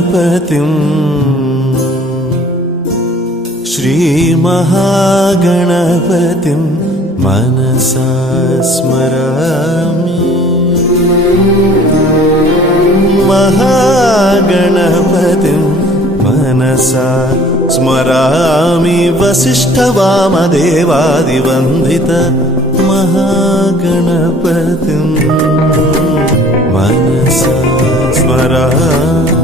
महागणपतिं श्रीमहागणपतिं मनसा स्मरामि। महागणपतिं मनसा स्मरामि। वसिष्ठवामदेवादिवन्दित महागणपतिं मनसा स्मरामि।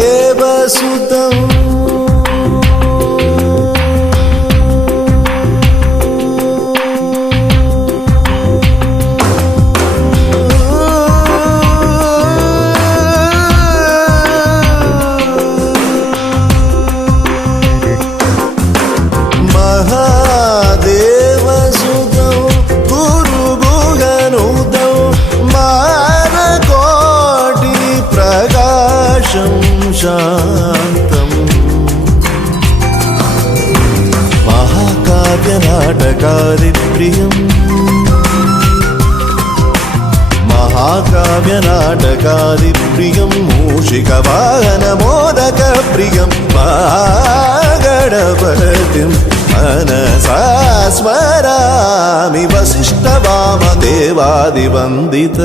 महादेवसुतं शान्तम् महाकाव्यनाटकादिप्रियम् महाकाव्यनाटकादिप्रियं मूषिकवाहनमोदकप्रियं महागणपतिं मनसा स्मरामि। वसिष्ठवामदेवादिवन्दित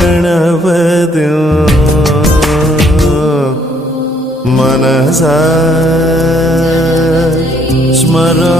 गणपतिं मनसा स्मराम्यहम्।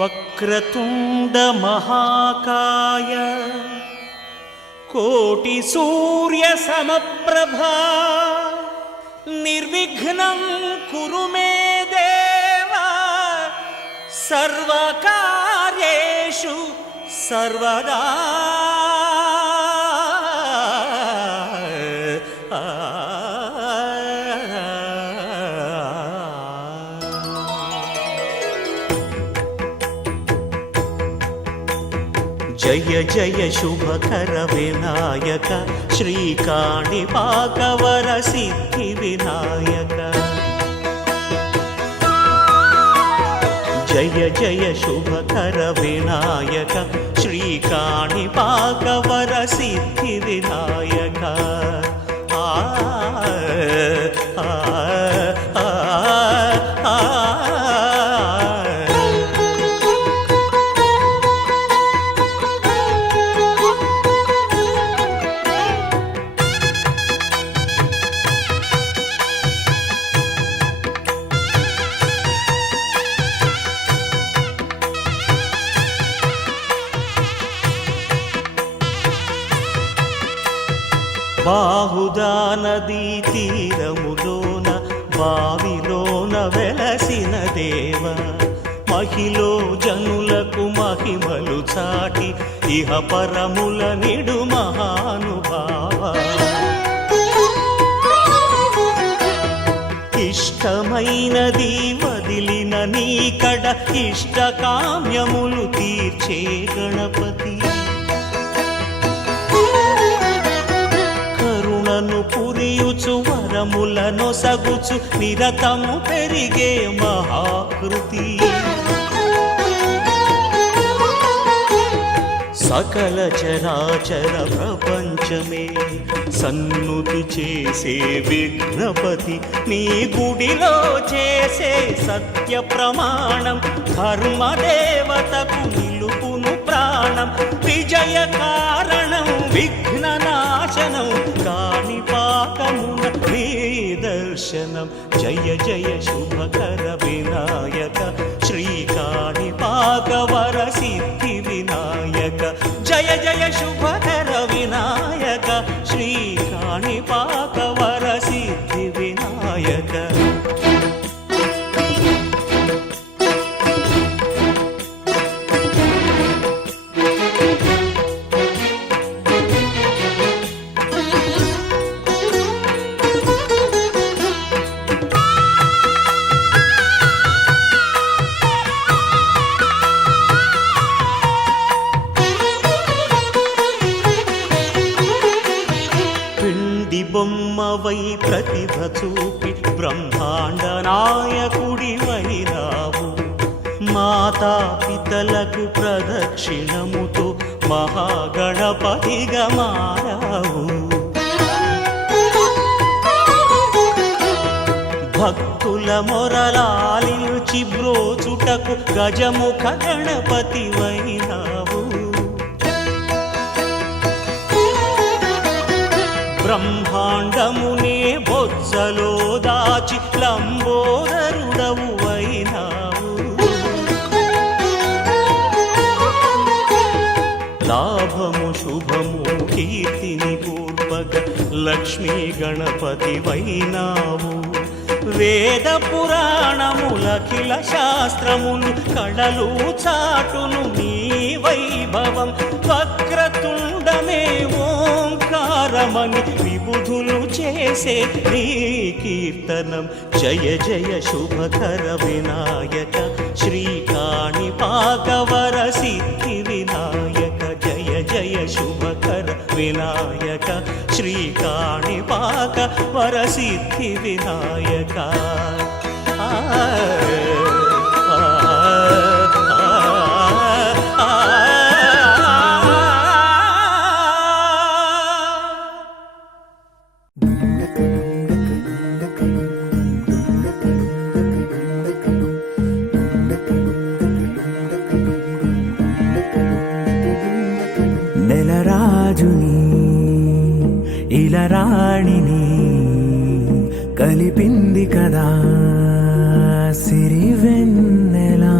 వక్రతుండ మహాకాయ కోటి సూర్య సమప్రభా నిర్విఘ్నం కురు మే దేవ సర్వకార్యేషు సర్వదా. జయ జయ శుభకర వినాయక శ్రీకాణిపాకవర సిద్ధి వినాయక. జయ జయ శుభకర వినాయక శ్రీకాణిపాకవర సిద్ధి వినాయక. ఆ ఆ ఆ ఆ బాహుదా నదీ తీరములోన బావిలోన వెలసిన దేవ మహిలో జనులకు మహిమలు చాటి ఇహ పరముల నిడు మహానుభావ. ఇష్టమైనది వదిలిన నీకడ ఇష్టకామ్యములు తీర్చే గణపతి. పురియుచు వరములను సగుచు నిరతము పెరిగే మహాకృతి. సకల చరాచర ప్రపంచమే సన్నుతి చేసే విఘ్నపతి నీ గుడిలో చేసే సత్య ప్రమాణం ధర్మదేవతకు నిలుపును ప్రాణం. విజయ కారణం విఘ్న నాశనం కాణిపాకమున నీ దర్శనం. జయ జయ శుభకర వినాయక శ్రీకాణిపాకవర సిద్ధి వినాయక. జయ జయ శుభకర వినాయక శ్రీకాణిపాకవర సిద్ధి వినాయక. బొమ్మవై ప్రతిభ చూపి బ్రహ్మాండ నాయకుడివైనావు. మాతా పితలకు ప్రదక్షిణముతో మహాగణపతిగా మారావు. భక్తుల మొరలాలించి బ్రోచుటకు గజముఖ గణపతివైనావు. బ్రహ్మాండమునే బొజ్జలో దాచి లంబోదరుడవు అయినావు. లాభము శుభము కీర్తిని పూర్వక లక్ష్మీ గణపతి వైనావు. వేద పురాణములఖిల శాస్త్రములు కళలు చాటును నీ వైభవం. వక్రతుండమే ఓంకారమని విబుధులు చేసే నీ కీర్తనం. జయ జయ శుభకర వినాయక శ్రీకాణిపాకవర సిద్ధి వినాయక. జయ జయ శుభకర వినాయక శ్రీకాణిపాకవర సిద్ధి వినాయక. నెలరాజుని ఇలరాణిని కలిపింది కదా సిరివెన్నెలా.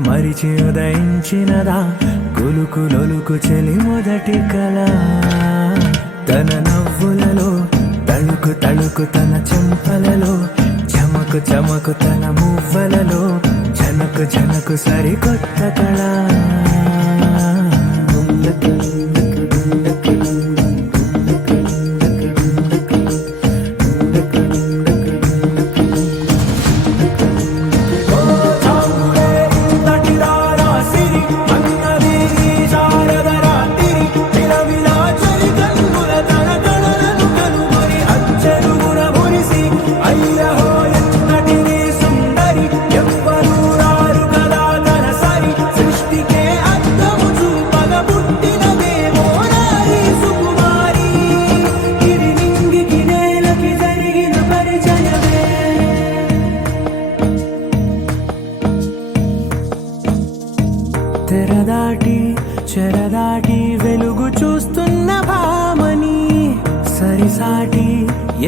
మరిచి ఉదయించినదా కులుకు లొలుకు చెలి మొదటి కళ తన నవ్వులలో తళుకు తళుకు తన చెంపలలో చమకు చమకు తన మువ్వలలో జనకు జనకు సరికొత్త కళ తెరదాటి చెరదాటి వెలుగు చూస్తున్న భామని సరిసాటి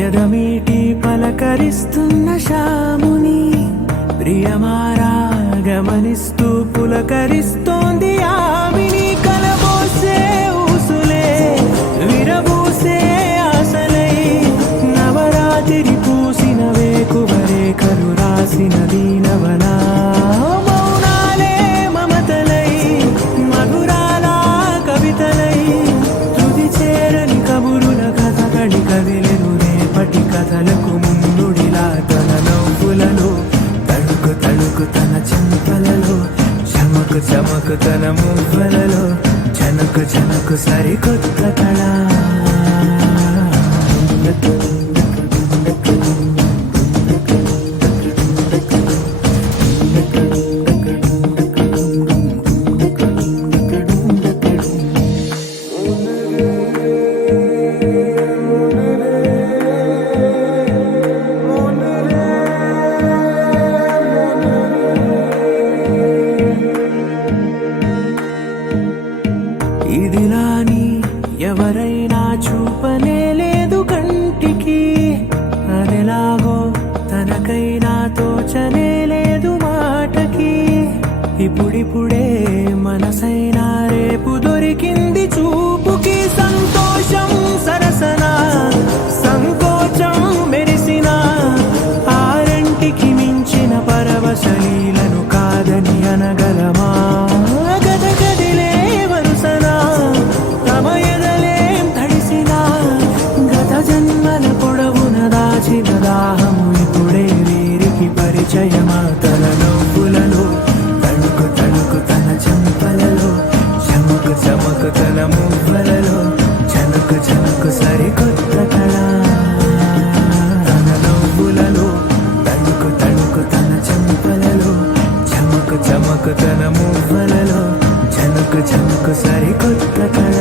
ఎదమీటి పలకరిస్తున్న శాముని ప్రియమారా గమనిస్తూ పులకరిస్తోంది ఆమిని కలబోసే ఊసులే విరబూసే ఆశలై నవరాత్రి పూసిన వేకువరేఖలు రాసిన దీనవనా కథలకు ముందుడిలా తన నవ్వులలో తడుకు తడుకు తన చెంపలలో చమకు చమకు తన మువ్వలలో జనకు జనకు సరికొత్త కళ ఇదిలాని ఎవరైనా చూపనే లేదు కంటికి అదెలాగో తనకైనా తోచనే లేదు మాటకి ఇప్పుడిప్పుడే మనసైనా రేపు దొరికింది చూపుకి సంతోషం సరసన సంకోచం మెరిసిన ఆరంటికి మించిన పరవశలీలను కాదని అనగలమా దాహము ఇప్పుడే వీరికి పరిచయమా తన నవ్వులలో తణుకు తణుకు తన చెంపలలో చమకు చమకు తన మువ్వలలో జనకు జనకు సరికొత్త కళ తన నవ్వులలో తణుకు తణుకు తన చెంపలలో చమకు చమకు తన మువ్వలలో జనకు జనకు సరికొత్త కళ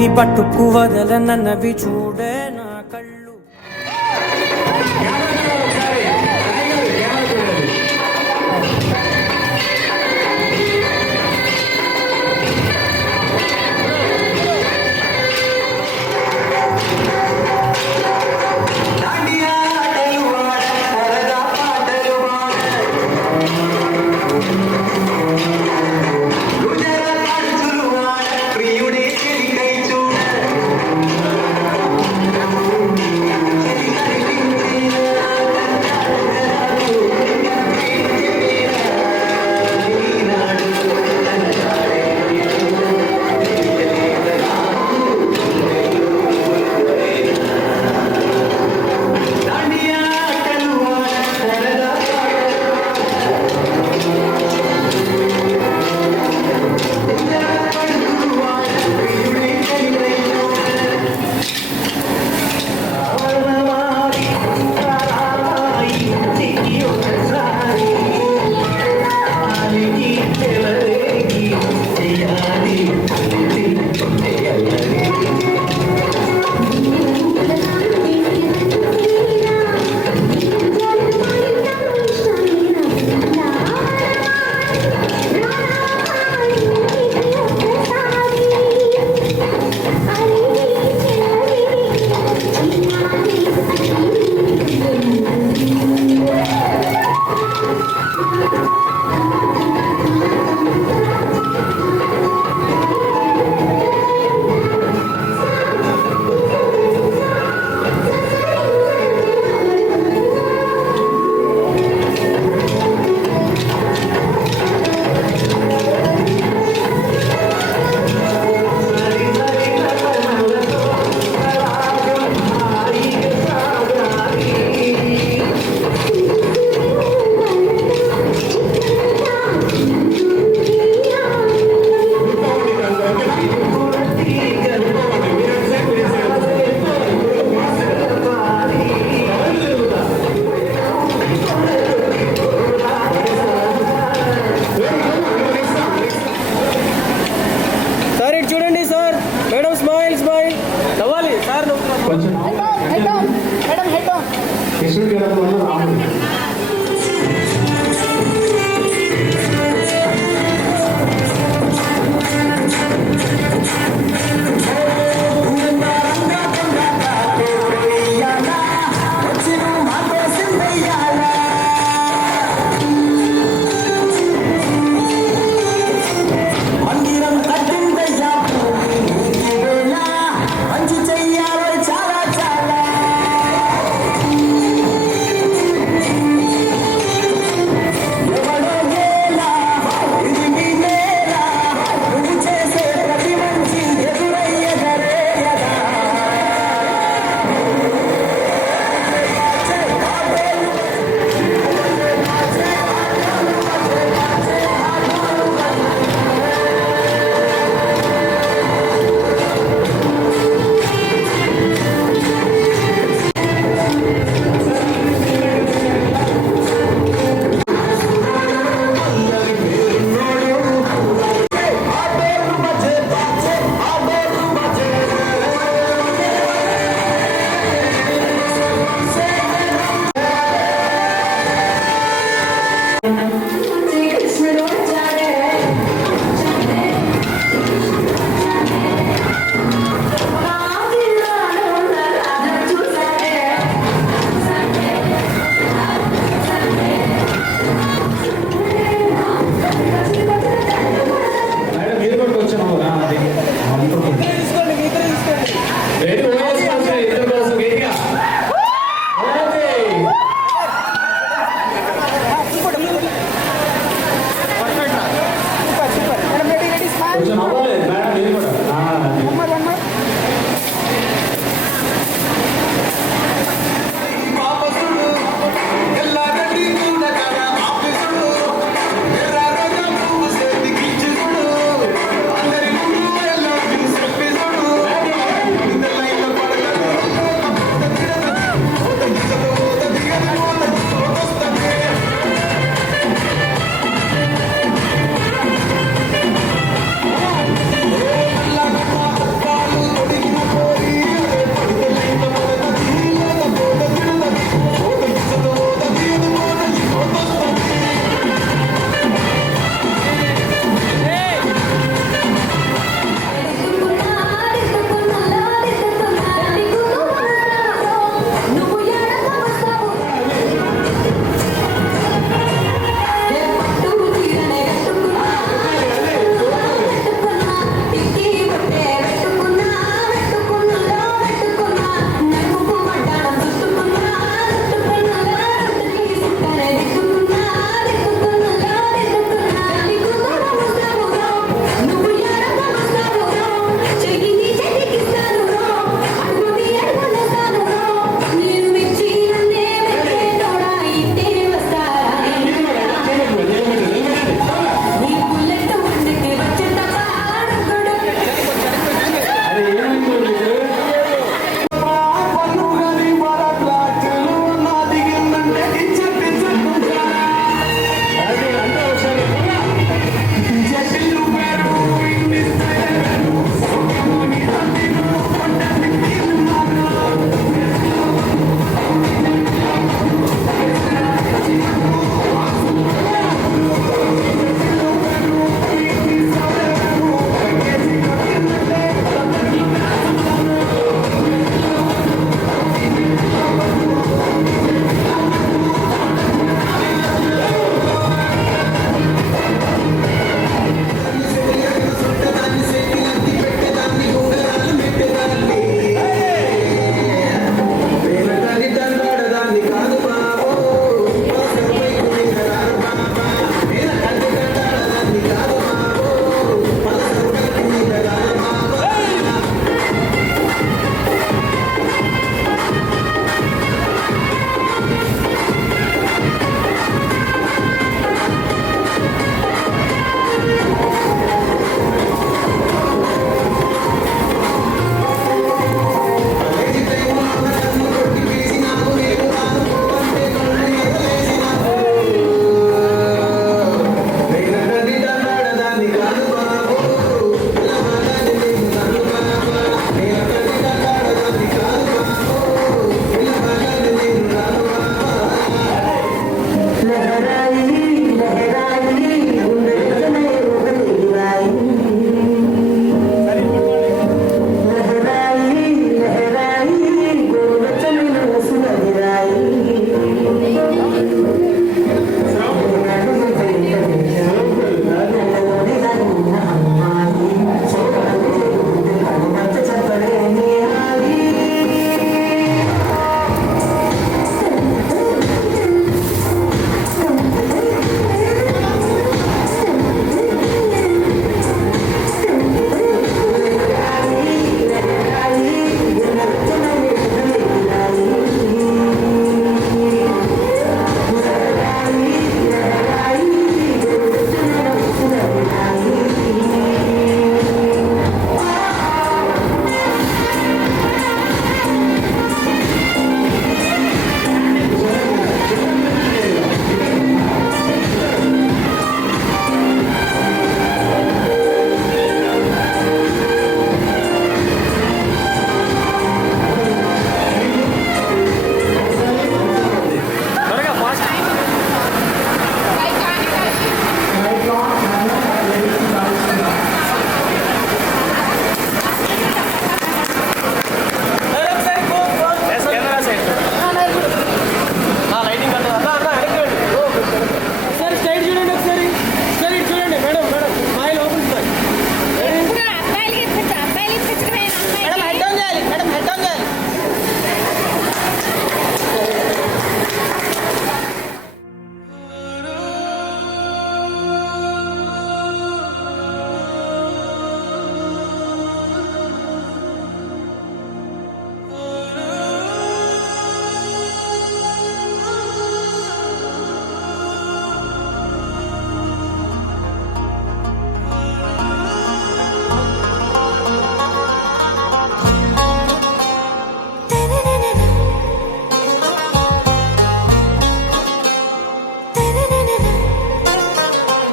నీ పట్టుకు వదలనన్నవి చూడే నా కళ్ళు.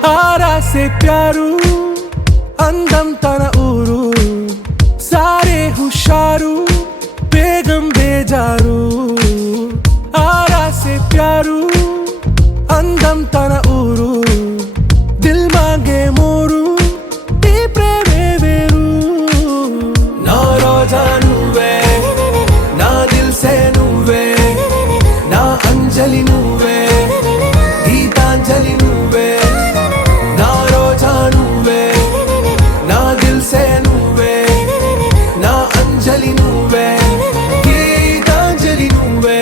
ఆరా సే ప్యారు అందం తన ఊరు సారే హుషారు బేగం బేజారు ఆరా సే ప్యారు అందం తన ఊరు దిల్ మాంగే మోరు ఈ ప్రేమే వేరు నా రోజా నువ్వే నా దిల్ సే నువ్వే నా అంజలి నువ్వే గీతాంజలి నువ్వే నా రోజా నువ్వే నా దిల్ సే నువ్వే నా అంజలి నువ్వే గీతాంజలి నువ్వే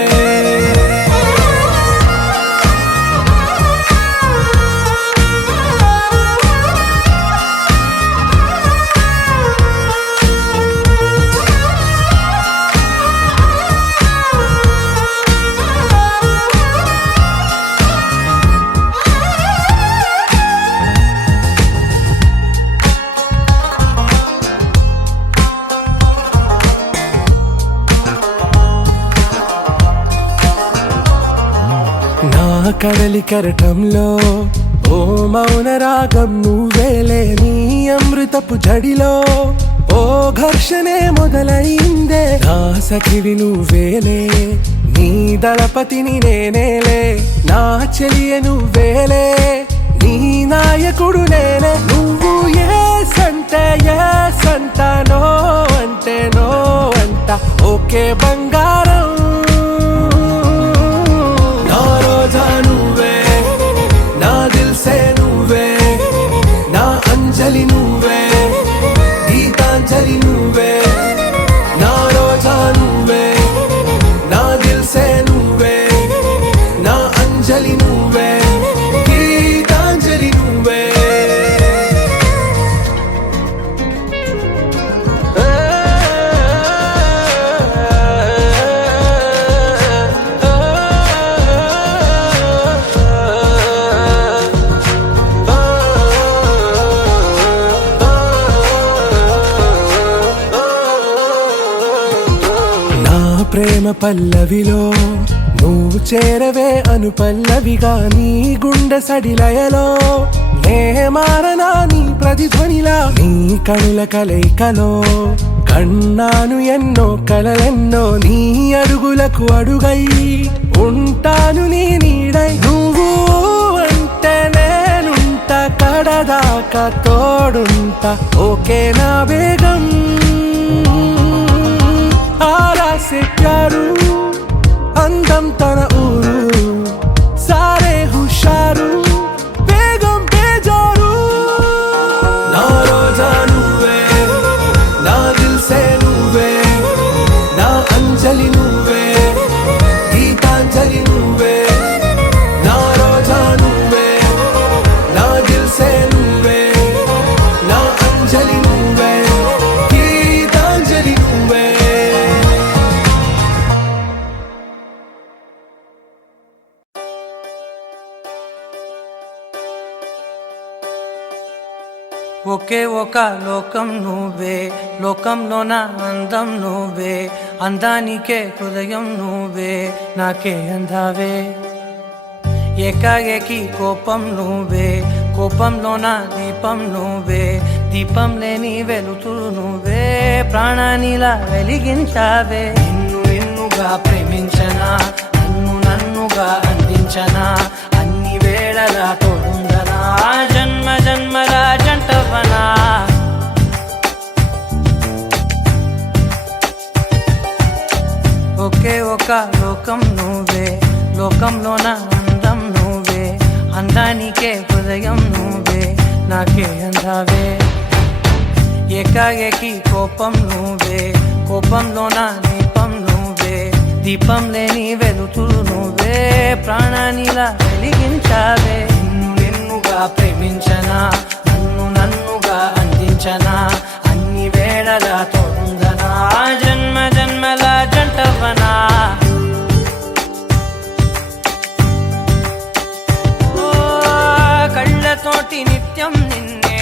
నా కడలి కరటంలో ఓ మౌన రాగం నువ్వేలే నీ అమృతపు జడిలో ఓ ఘర్షణే మొదలైందే నా సఖివి నువ్వేలే నీ దళపతిని నేనేలే నా చెలియ నువ్వేలే నీ నాయకుడు నేనే నువ్వు ఏ సంట నో అంటే నో అంట ఓకే బంగారం నా రోజా నువ్వే నా దిల్ సే నువ్వే నా అంజలి నువ్వే గీతాంజలి నువ్వే నా రోజా నువ్వే నా దిల్ సే నువ్వే నా అంజలి నువ్వే గీతాంజలి నువ్వే నా ప్రేమ పల్లవిలో నువ్వు చేరవే అను పల్లవిగా నీ గుండె సడిలయలో నే మారనా నీ ప్రతిధ్వనిలా నీ కనుల కలయికలో కన్నాను ఎన్నో కలలెన్నో నీ అడుగులకు అడుగై ఉంటాను నీ నీడై నువ్వు అంటే నేనుంట కడదాకా తోడుంట ఓకే నా బేగం ఆరా సే ప్యారు అందం తన ఊరు సారే హుషారు బేగం బేజారు నా రోజా నువ్వే నా దిల్ సే నువ్వే నా అంజలి నువ్వే గీతాంజలి నువ్వే నా రోజా నువ్వే నా దిల్ సే నువ్వే నా అంజలి నువ్వే గీతాంజలి నువ్వే ఒకే ఒక లోకం నువ్వే లోకంలోన అందం నువ్వే అందానికే హృదయం నువ్వే నాకే అందావే ఏకాఏకి కోపం నువ్వే కోపంలోన దీపం నువ్వే దీపం లేని వెలుతురు నువ్వే ప్రాణానిలా వెలిగించావే నిన్నుగా ప్రేమించనా నన్నుగా అందించనా అన్ని వేళలా తోడుందనా జన్మ జన్మల జంటవనా ఒకే ఒక లోకం నువ్వే లోకంలోన అందం నువ్వే అందానికే హృదయం నువ్వే నాకే అందావే ఏకాఏకి కోపం నువ్వే కోపంలోన దీపం నువ్వే దీపం లేని వెలుతురు నువ్వే ప్రాణానిలా వెలిగించావే నిన్నుగా ప్రేమించనా నన్నుగా అందించనా అన్ని వేళలా తోడుందనా జన్మ జన్మల జంటవనా కళ్ళతోటి నిత్యం నిన్నే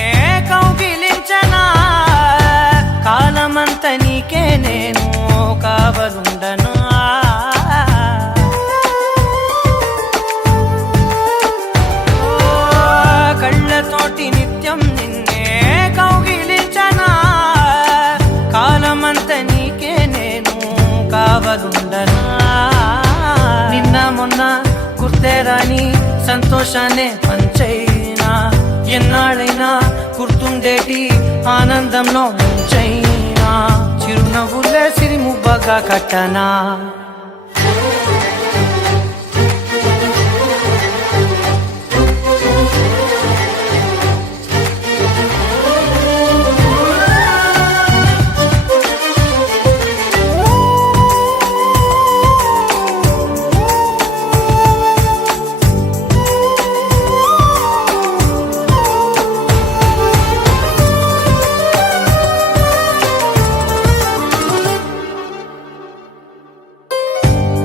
కౌగిలించనా కాలమంత నీకే నేను కావలుండనా కళ్ళ గుర్తే రాని సంతోషాన్ని పంచైనా ఎన్నాళ్ళైనా గుర్తుండేటి ఆనందంలో ముంచైనా చిరునవ్వులే సిరిముబ్బగా కట్టనా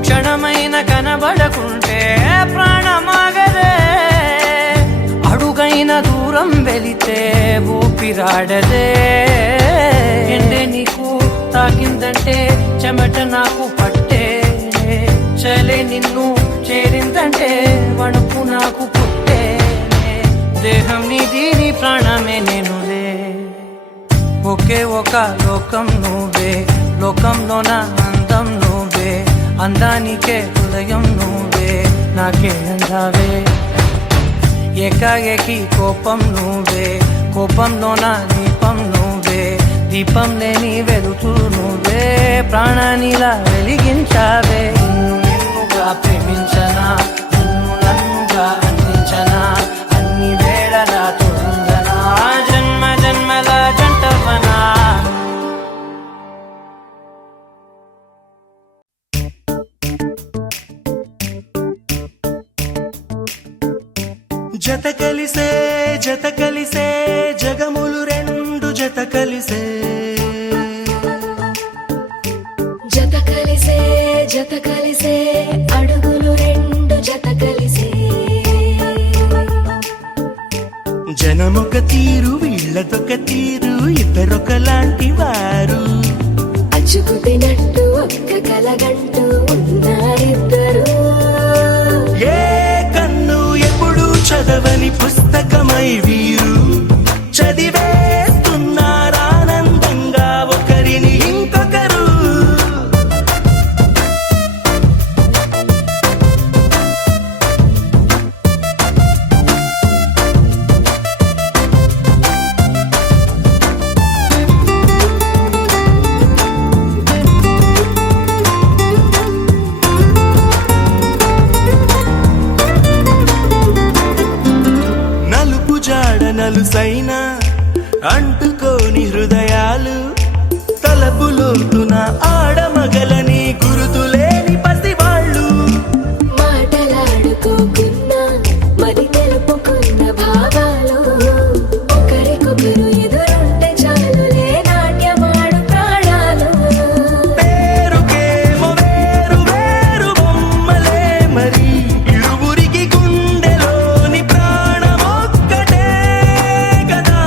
క్షణమైన కనబడకుంటే ప్రాణమాగదే అడుగైన దూరం వెళితే ఊపిరాడదే ఎండే నీకు తాకిందంటే చెమట నాకు పట్టే చలే నిన్ను చేరిందంటే వణుకు నాకు పుట్టే దేహం నీది నీ ప్రాణమే నేనులే ఒకే ఒక లోకం నువ్వే లోకంలోన అందం నువ్వే అందానికే హృదయం నువ్వే నాకే అందావే ఏకాఏకి కోపం నువ్వే కోపంలోన దీపం నువ్వే దీపం లేని వెలుతురు నువ్వే ప్రాణానిలా వెలిగించావే నిన్నుగా ప్రేమించనా నిన్ను నన్నుగా అందించనా అన్ని వేళలా తోడుందనా జన్మ జన్మల జంటవనా జత కలిసే జగములు రెండు జత కలిసే జత కలిసే అడుగులు రెండు జత కలిసే జనమొక తీరు వీళ్ళదొక తీరు ఇద్దరొకలాంటి వారు అచ్చుకు తినట్టు ఒక్క కలగంటూ ఉన్నారిద్దరు ఏ కన్ను ఎప్పుడు చదవని పుస్తకమై వీరు చదివేస్తున్నారానందంగా ఒకరిని ఇంకొకరు నలుసైన అంటుకోని హృదయాలు తలపులోతున ఆడమగలని గురుతులేని పసివాళ్ళు మాటలాడుకోకున్నా మరి తెలుపుకున్న భావాలు ఒకరికొకరు ఎదురుంటే చాలులే నాట్యమాడు ప్రాణాలు పేరుకేమో వేరు వేరు బొమ్మలే మరి ఇరువురికి గుండెలోని ప్రాణమొక్కటే కదా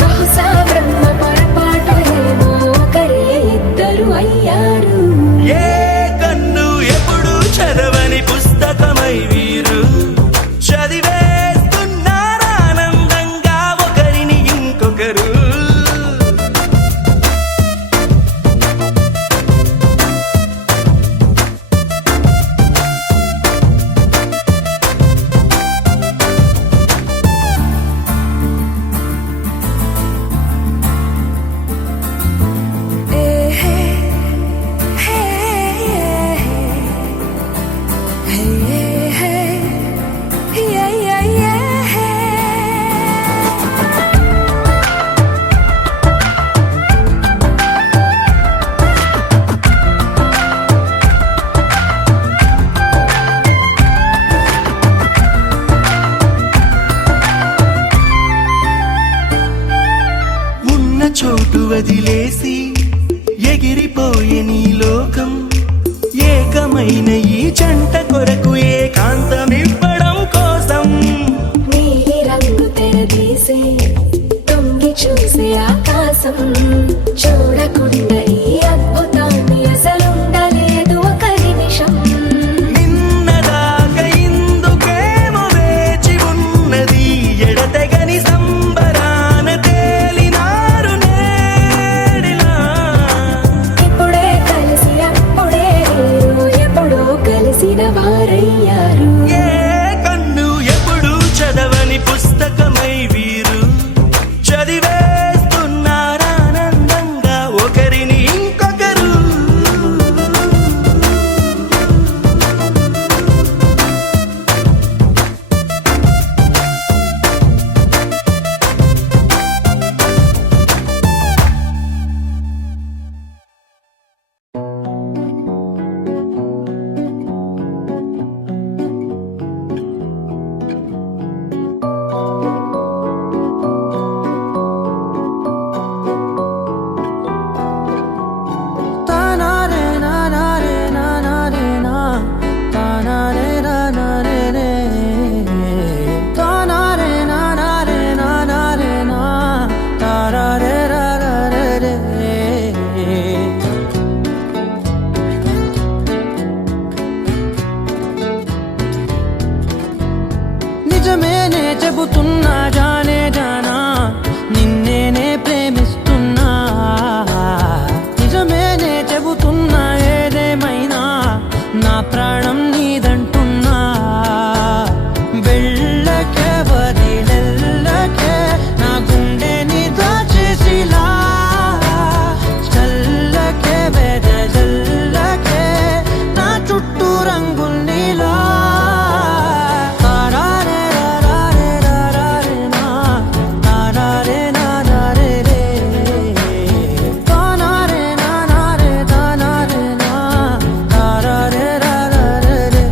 బహుశా బ్రహ్మ పొరపాటు ఏమో ఒకరే ఇద్దరు అయ్యారు ఏ కన్ను ఎప్పుడు చదవని పుస్తకమై వీరు చదివేస్తున్నారానందంగా ఒకరిని ఇంకొకరు ఉన్న చోటు వదిలేసి ఎగిరిపోయే నీ లోకం ఏకమైన ఈ జంట కొరకు ఏకాంతమివ్వడం కోసం నీలి రంగు తెరదీసే తొంగి చూసే ఆకాశం చూడకుండా ఈ అద్భుతాన్ని అసలుండలేదు ఒక నిమిషం నిన్నదాకా ఇందుకేమో వేచి ఉన్నది ఎడతెగని సంబరాన తేలినారు నేడిలా ఇప్పుడే కలిసి అప్పుడే వేరు ఎప్పుడో నిజమేనే చెబుతున్నా జానే జానా నిన్నేనే ప్రేమిస్తున్నా నిజమేనే చెబుతున్నా ఏదేమైనా నా ప్రాణం నీదంటున్నా వెళ్ళకే వదిలెళ్ళకే నా గుండెని దాచేసిలా చల్లకే వెదజల్లకే నా చుట్టూ రంగుల్నిలా తారారే రారే రారే నా తారారే నారే రే తానారే నారే తానారే నా తారారే రారే రే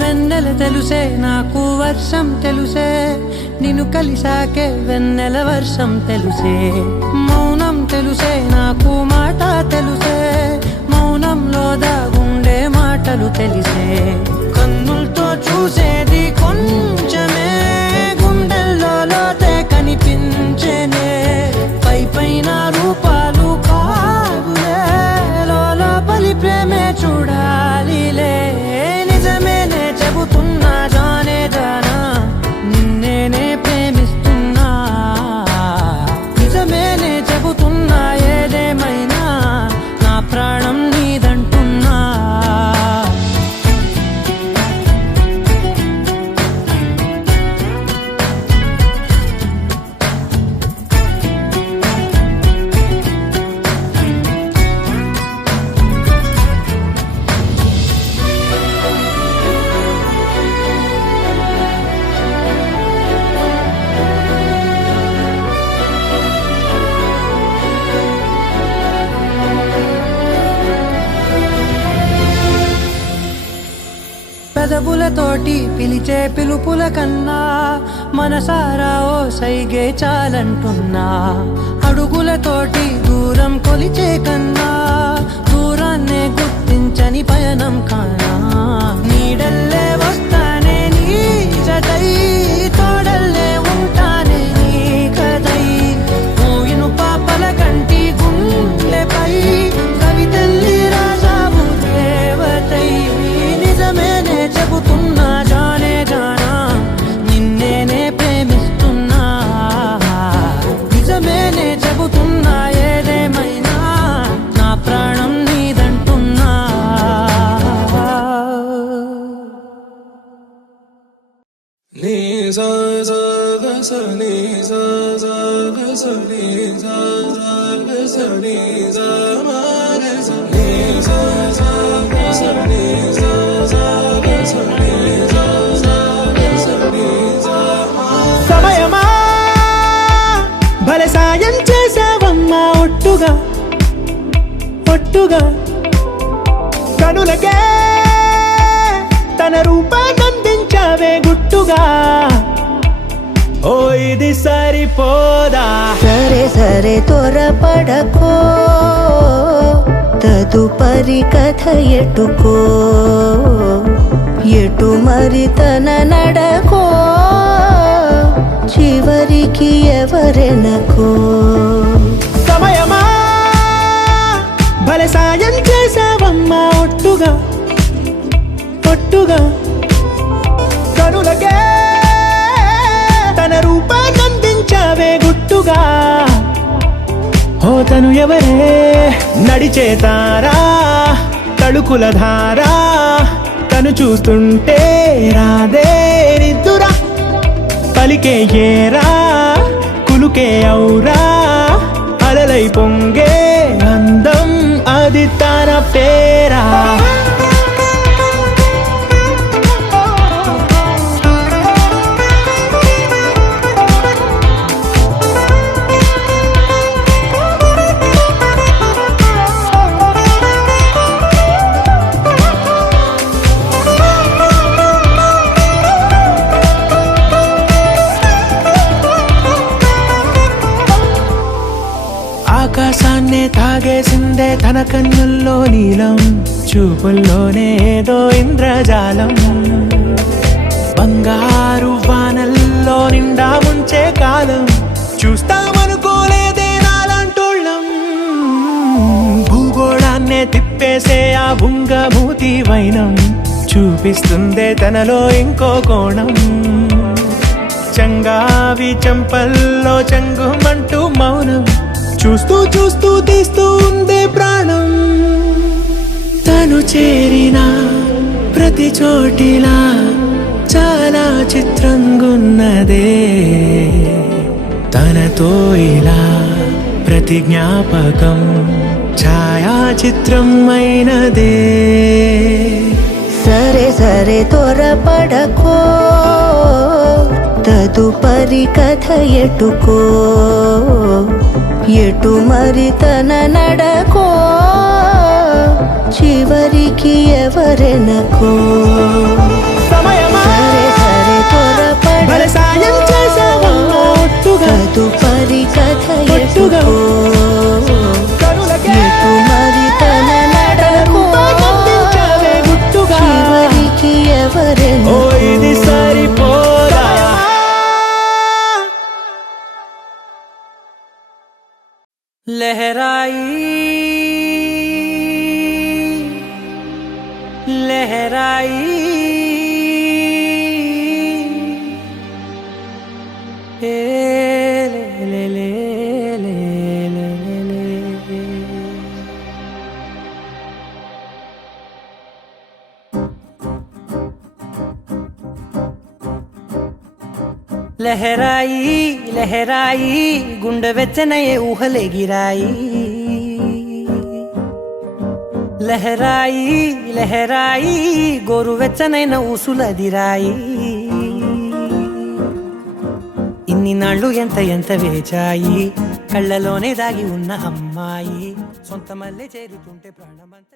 వెన్నెల తెలుసే నాకు వర్షం తెలుసే నిన్ను కలిసాకే వెన్నెల వర్షం తెలుసే మౌనం తెలుసే నాకు మాట తెలుసే మౌనంలో దాగుండే మాటలు తెలిసే కన్నులతో చూసేది కొంచెమే గుండెల్లో లోతే కనిపించేనే పై పైన రూపాలు కాదులే లోపలి ప్రేమే చూడాలిలే నిజమేనే చెబుతున్నా జానే జానా నిన్నేనే ప్రేమిస్తున్నా నిజమేనే చెబుతున్నా ఏదేమైనా నా ప్రాణం నీదంటున్నా పెదవులతోటి పిలిచే పిలుపుల కన్నా మనసారా ఓ సైగే చాలంటున్నా అడుగులతోటి దూరం కొలిచే కన్నా దూరాన్నే గుర్తించని పయనం కానా నీడల్లే వస్తానే నీ జతై తోడల్లే ఉంటానే నీ కదై మూయిను పాపల కంటి గుండెపై కవితల్లి రాజావు దేవతై నిజమేనే చెబుతున్నా జానే జానా నిన్నేనే ప్రేమిస్తున్నా నిజమేనే చెబుతున్నా ఏదేమైనా నా ప్రాణం నీదంటున్నా నీ సా సా గ స నీ సా సా గ స నీ సా సా గ స నీ సా మా గ స నీ సా సా గ స నీ సా సా గ స నీ సా సా గ స నీ సా మా సమయమా భలే సాయం చేసావమ్మా ఒట్టుగా ఒట్టుగా కనులకే తన రూపాన్నందించావే గుట్టుగా ఓ ఇది సరిపోదా సరే సరే త్వరపడకో తదుపరి కథ ఎటుకో ఎటు మరి తన నడకో చివరికి ఎవరెనకో సమయమా భలే సాయం చేసావమ్మా ఒట్టుగా ఒట్టుగా కనులకే తన రూపాన్నందించావే గుట్టుగా ఓ తను ఎవరే నడిచే తారా తళుకుల ధారా తను చూస్తుంటే రాదే నిద్దురా పలికే ఏరా కులుకే ఔరా అలలై పొంగే అందం అది తన పేరా ఆకాశాన్నే తాగేసిందే తన కన్నుల్లో నీలం చూపుల్లోనే ఏదో ఇంద్రజాలం బంగారు నిండా ముంచే కాలం చూస్తామనుకోలేదే నాలంటోళ్ళం భూగోళాన్నే తిప్పేసే ఆ బుంగమూతి వైనం చూపిస్తుందే తనలో ఇంకో కోణం చంగావి చంపల్లో చంగుమంటూ మౌనం చూస్తూ చూస్తూ తీస్తూ ఉందే ప్రాణం తను చేరిన ప్రతి చోటిలా చాలా చిత్రంగున్నదే తనతో ఇలా ప్రతి జ్ఞాపకం ఛాయాచిత్రం అయినదే సరే సరే త్వరపడకో తదుపరి కథ ఎటుకో ఎటు మరి తన నడకో చివరికి ఎవరెనకో సరే సరే త్వరపడకో తదుపరి కథ ఎటుకో ఎటు మరి తన నడకో చివరికి ఎవరెనకో ఇది సరిపోదా लहराई लहराई ए ले ले ले ले ले ले लहराई लहराई गुंड వెచ్చనయే ఊహలే గిరాయి లహరాయి లహరాయి గోరు వెచ్చనైన ఊసులదిరాయి ఇన్ని నాళ్ళు ఎంత ఎంత వేచాయి కళ్ళలోనే దాగి ఉన్న అమ్మాయి సొంత మల్లె చేరుతుంటే ప్రాణమంత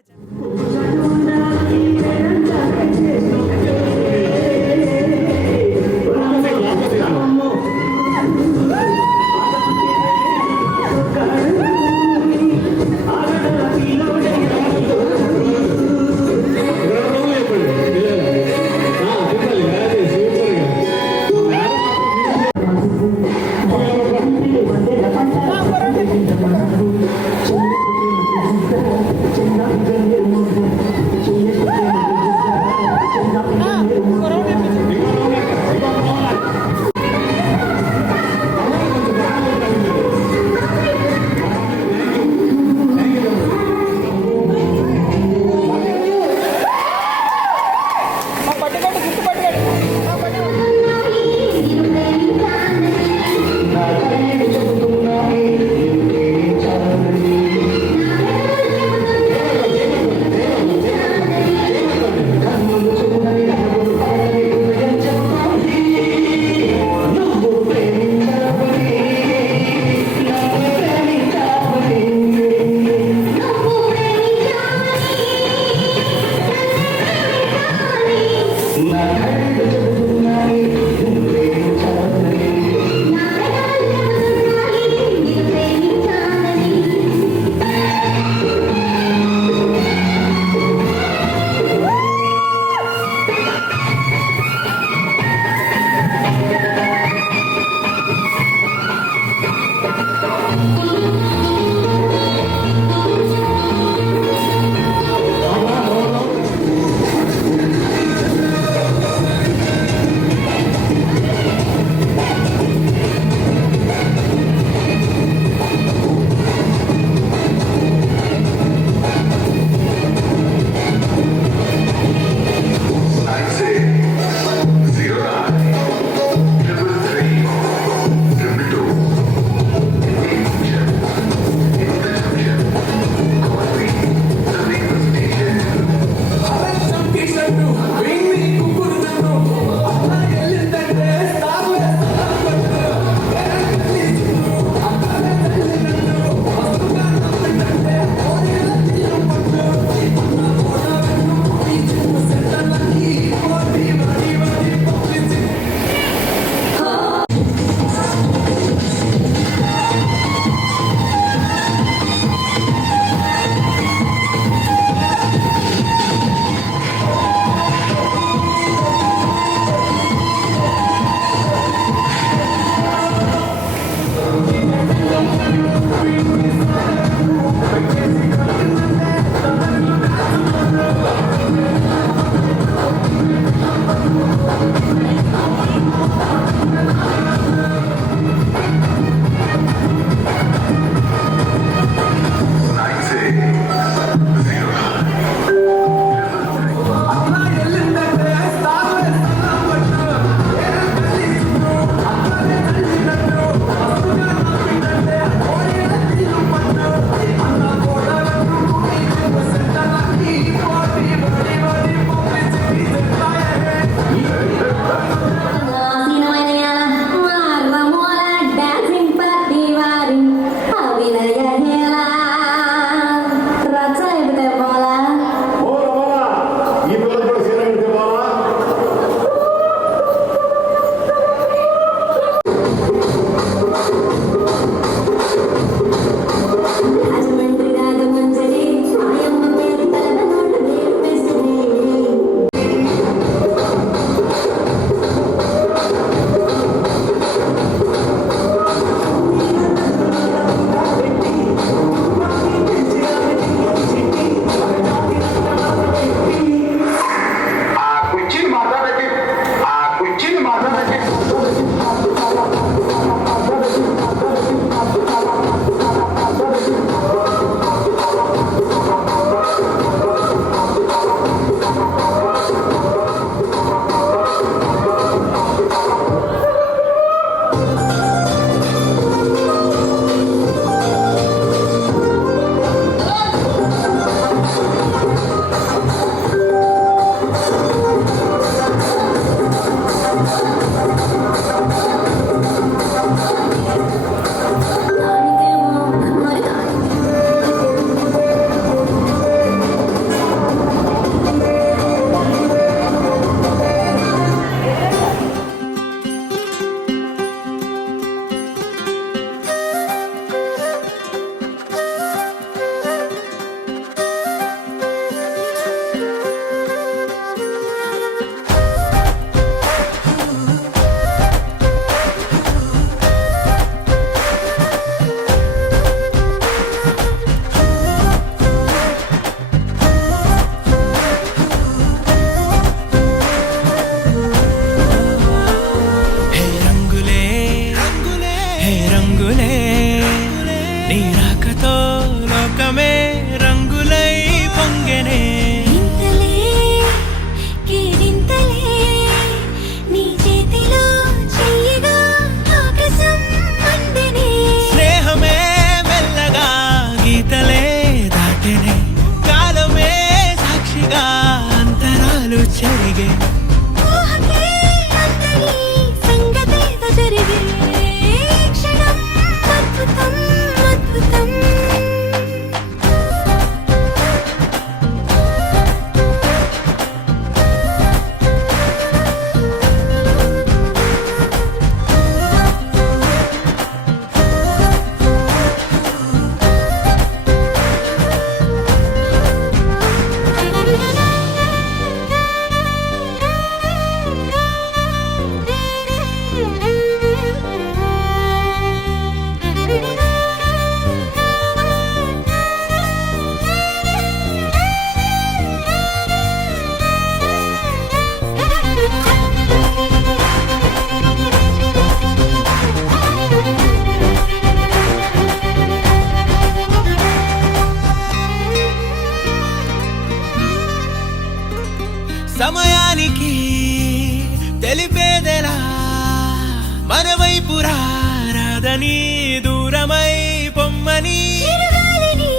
కాదని దూరమై పొమ్మని చిరుగాలిని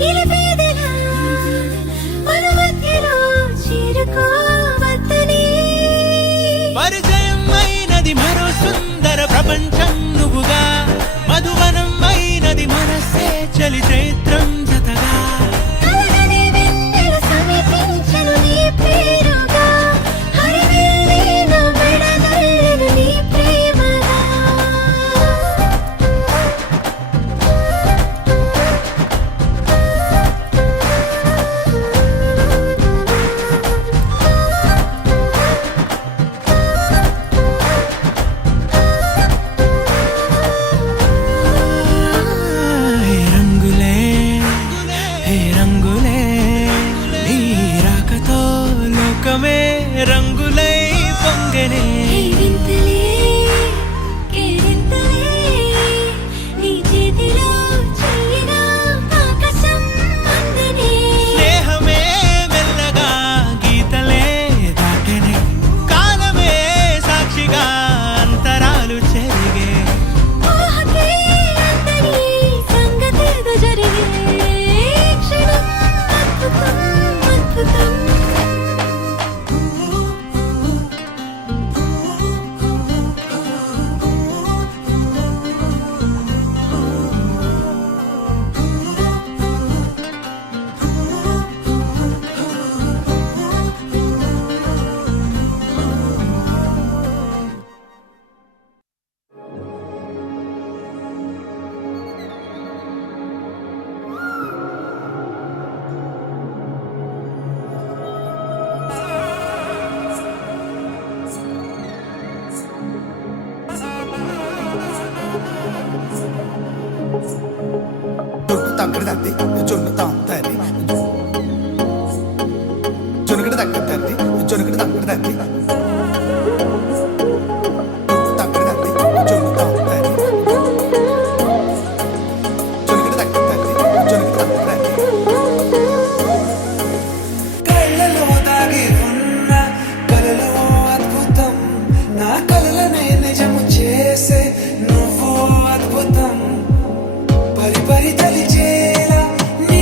నిలిపేదెలా మన మధ్యలో చేరుకోవద్దని పరిచయం అయినది మరో సుందర ప్రపంచం నువ్వుగా మధువనం అయినది మనసే చలి చైత్రం జతగా కలగని వెన్నెల సమీపించను నీ పేరుగా హరివెల్లి నా మెడనల్లెను నీ ప్రేమగా హే రంగులే హే రంగులే నీ రాకతో లోకమే రంగులై పొంగనే ఈ వింతలే కేరింతలే నీ చేతిలో చెయ్యిగా ఆకాశం అందనే స్నేహమే మెల్లగా గీతలే దాటెనే కాలమే సాక్షిగా అంతరాలు చెరిగే ఊహకే అందని సంగతేదో జరిగే క్షణం అద్భుతం అద్భుతం జొన్ను తక్కడి తద్ది జొన్ను తాంతది జొనుకడి తక్కడి తద్ది జొనుకడి తక్కడి తద్ది తక్కడి తద్ది జొన్ను తాంతది జొనుకడి తక్కడి తద్ది జొనుకడి తక్కడి తద్ది కళ్ళలో దాగి ఉన్న కలలో అద్భుతం నా కలలనే నిజము చేసే నువ్వు అద్భుతం పరి పరి తలిచేలా నీ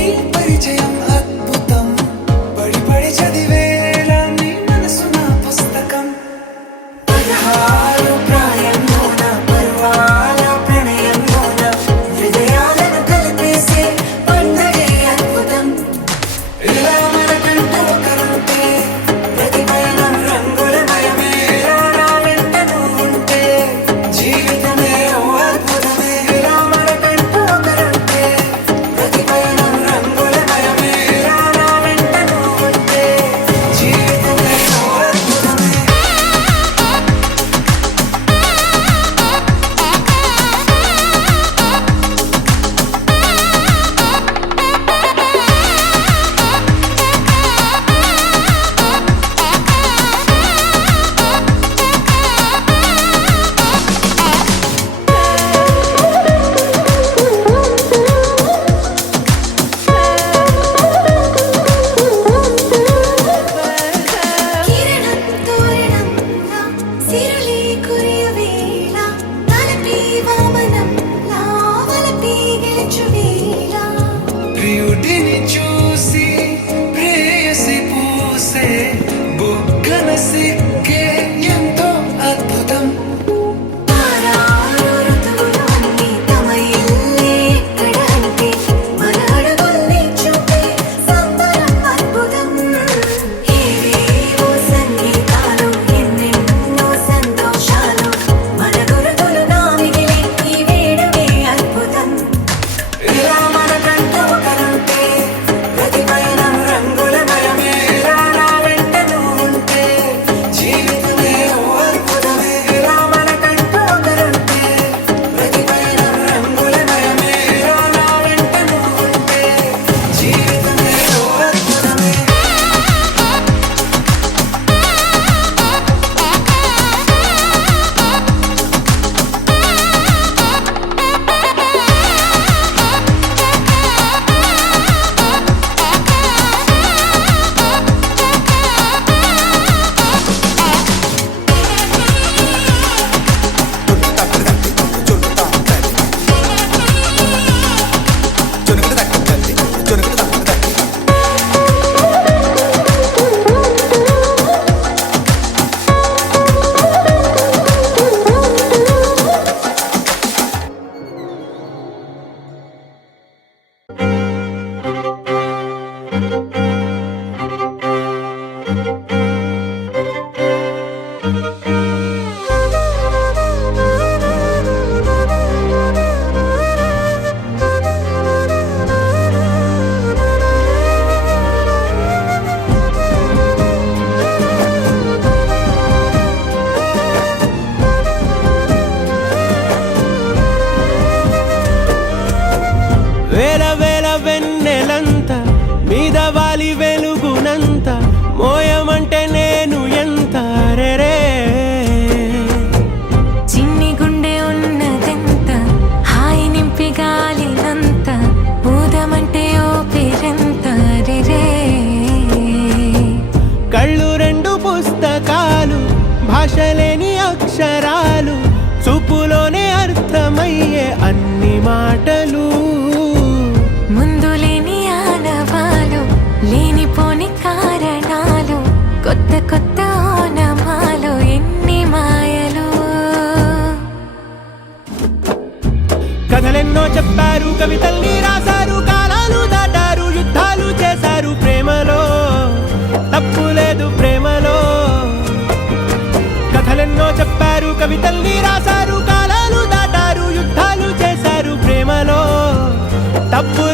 వేల వేల వెన్నెలంత మీద వాలి వెలుగునంత మోయమంటే నేను ఎంత రే చిన్ని గుండె ఉన్నదెంత హాయి నింపి గాలినంత ఊదమంటే ఓ పేరెంత రే కళ్ళు రెండు పుస్తకాలు భాషలేని అక్షరాలు చూపులోనే అర్థమయ్యే అన్ని మాటలు ముందు లేని ఆనవాలు లేనిపోని కారణాలు కొత్త కొత్త ఓనమాలు ఎన్ని మాయలు కథలెన్నో చెప్పారు కవితల్ని రాశారు కాలాలు దాటారు యుద్ధాలు చేశారు ప్రేమలో తప్పు లేదు ప్రేమలో కథలెన్నో చెప్పారు కవితల్ని రాశారు కాలాలు దాటారు యుద్ధాలు చేశారు ప్రేమలో తప్పు